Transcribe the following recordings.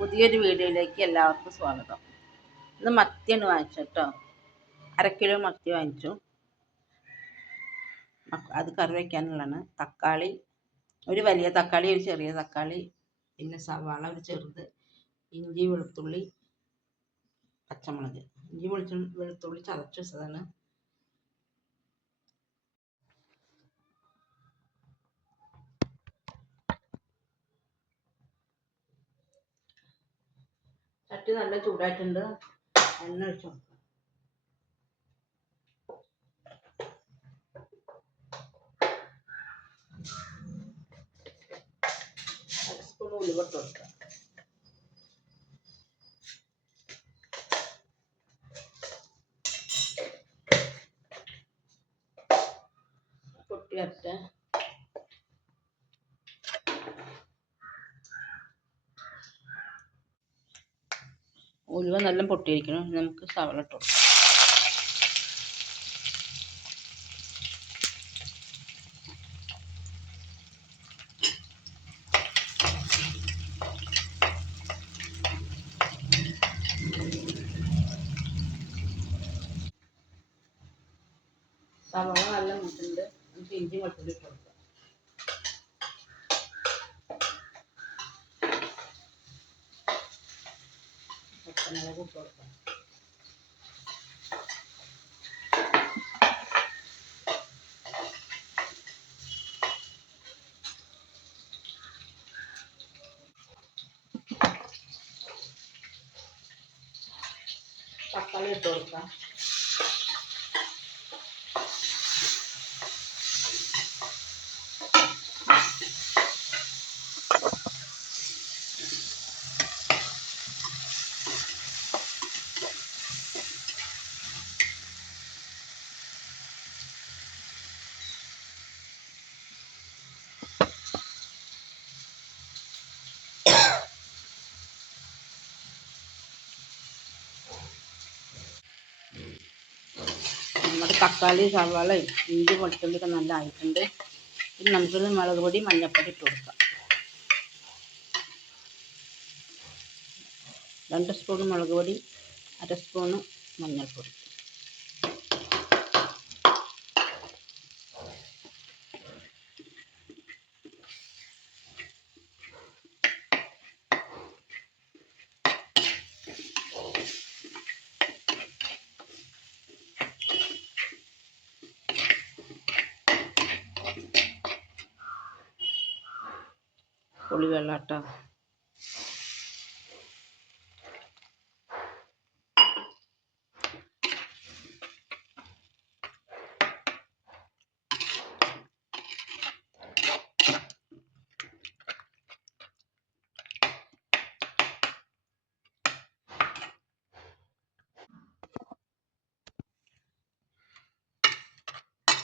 പുതിയൊരു വീഡിയോയിലേക്ക് എല്ലാവർക്കും സ്വാഗതം. ഇന്ന് മത്തിയാണ് വാങ്ങിച്ചു കേട്ടോ അരക്കിലോ കിലോ മത്തി വാങ്ങിച്ചു. അത് കറി വയ്ക്കാനുള്ളതാണ് തക്കാളി ഒരു വലിയ തക്കാളി ഒരു ചെറിയ തക്കാളി പിന്നെ സവാള ഒരു ചെറുത് ഇഞ്ചി വെളുത്തുള്ളി പച്ചമുളക്. ഇഞ്ചി വെളുത്തു വെളുത്തുള്ളി ചതച്ച് വെച്ചതാണ്. ചട്ടി നല്ല ചൂടായിട്ടുണ്ട്. എണ്ണ ഒഴിച്ചു കൊടുക്കാം. സ്പൂൺ ഉലുവ നല്ല പൊട്ടിയിരിക്കണം. നമുക്ക് സവള ഇട്ട് കൊടുക്കാം. സവള നല്ല മുട്ടുണ്ട്. നമുക്ക് ഇഞ്ചി വെളുത്തുള്ളി കൊടുക്കാം. പച്ചമുളക് ഇട്ട് കൊടുക്കാം തക്കാളി നമ്മുടെ തക്കാളി സവാള ഇഞ്ചി വെളുത്തുള്ളിയൊക്കെ നല്ല ആയിട്ടുണ്ട് ഇനി നമുക്കിത് മുളക് പൊടി മഞ്ഞൾപ്പൊടി ഇട്ട് കൊടുക്കാം. രണ്ട് സ്പൂൺ മുളക് പൊടി അര സ്പൂണ് മഞ്ഞൾപ്പൊടി. പുളിവെള്ളം ഇട്ടോ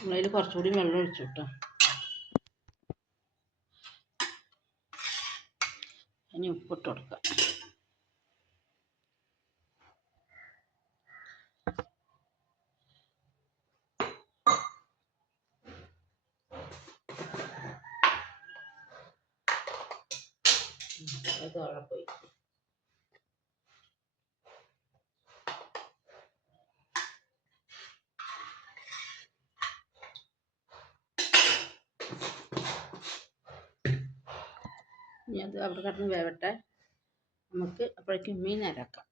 അതിൽ കുറച്ചുകൂടി വെള്ളം ഒഴിച്ചു കേട്ടോ ഇനി ഉപ്പിട്ട് കൊടുക്കാം. അത് അവിടെ ഇനി അത് അവിടെ കിടന്ന് വേവട്ടെ. നമുക്ക് അപ്പോഴേക്കും മീൻ അരക്കാം.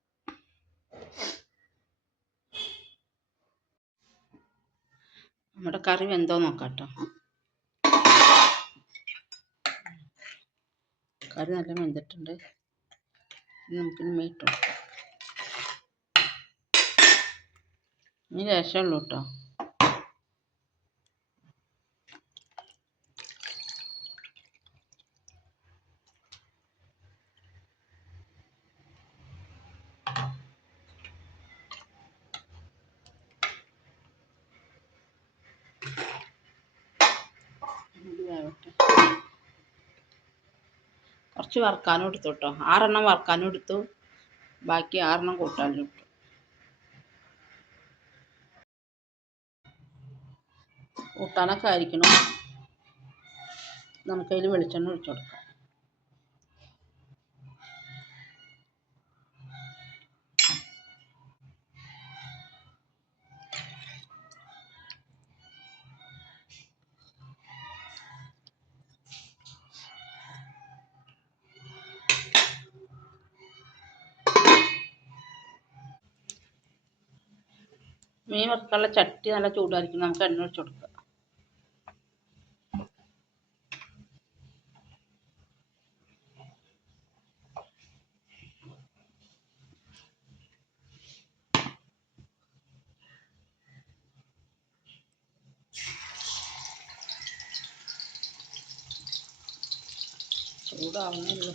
നമ്മുടെ കറി വെന്തോ നോക്കാട്ടോ. കേട്ടോ കറി നല്ല വെന്തിട്ടുണ്ട്. ഇനി നമുക്കിനി മീൻ ഇട്ട് ഇനി രസമുള്ളൂ കേട്ടോ ഇത് വേവട്ടെ കുറച്ച് വറുക്കാനും എടുത്തു കേട്ടോ. ആറെണ്ണം വറുക്കാനും എടുത്തു. ബാക്കി ആറെണ്ണം കൂട്ടാനും ഇട്ടു കൂട്ടാനൊക്കെ ആയിരിക്കണം. നമുക്കതിൽ വെളിച്ചെണ്ണ ഒഴിച്ചു കൊടുക്കാം. മീൻ വെക്കാനുള്ള ചട്ടി നല്ല ചൂടായിരിക്കും നമുക്ക് എണ്ണ ഒഴിച്ചു കൊടുക്കുക ചൂടാവുന്നുള്ളൂ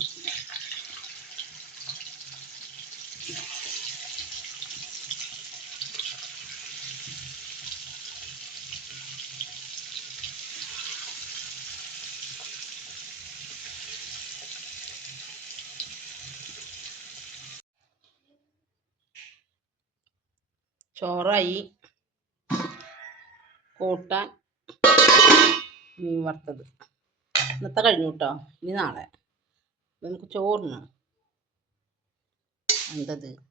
ചോറായി. കൂട്ടാൻ മീൻ വറുത്തത്. ഇന്നത്തെ കഴിഞ്ഞു കേട്ടോ ഇനി നാളെ. നമുക്ക് ചോറിന് എന്തത്